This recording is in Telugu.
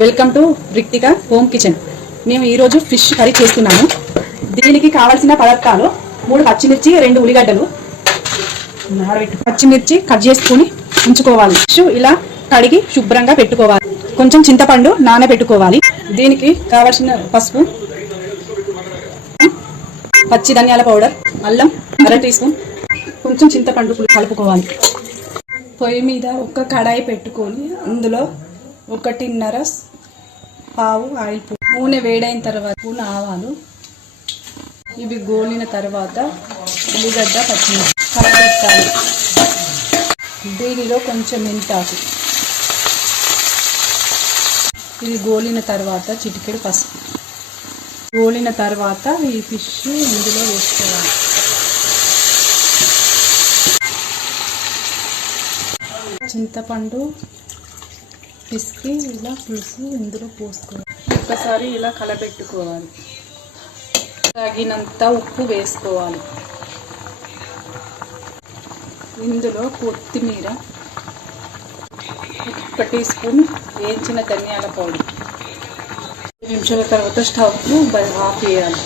Welcome to Riktika home kitchen. మేము ఈరోజు ఫిష్ కర్రీ చేస్తున్నాము. దీనికి కావాల్సిన పదార్థాలు 3 పచ్చిమిర్చి, 2 ఉల్లిగడ్డలు, పచ్చిమిర్చి కట్ చేసుకుని ఉంచుకోవాలి. ఫిష్ ఇలా కడిగి శుభ్రంగా పెట్టుకోవాలి. కొంచెం చింతపండు నానబెట్టుకోవాలి. దీనికి కావాల్సిన పసుపు, పచ్చి ధనియాల పౌడర్, అల్లం 1/2 టీ స్పూన్, కొంచెం చింతపండు కలుపుకోవాలి. పొయ్యి మీద ఒక కడాయి పెట్టుకొని అందులో 1.5 పావు ఆయిల్, నూనె వేడైన తర్వాత ఆవాలు, ఇవి గోలిన తర్వాత ఉల్లిగడ్డ, పచ్చిమిర్చి కలపెట్టాలి. దీనిలో కొంచెం మెంతాకు, ఇది గోలిన తర్వాత చిటికెడు పసుపు, గోలిన తర్వాత ఈ ఫిష్ ఇందులో వేసుకోవాలి. చింతపండు పిసికి ఇలా పులుసు ఇందులో పోసుకోవాలి. ఒక్కసారి ఇలా కలపెట్టుకోవాలి. తగినంత ఉప్పు వేసుకోవాలి. ఇందులో కొత్తిమీర, 1 టీ స్పూన్ వేయించిన ధనియాల పౌడర్. 2 నిమిషాల తర్వాత స్టవ్ను ఆఫ్ చేయాలి.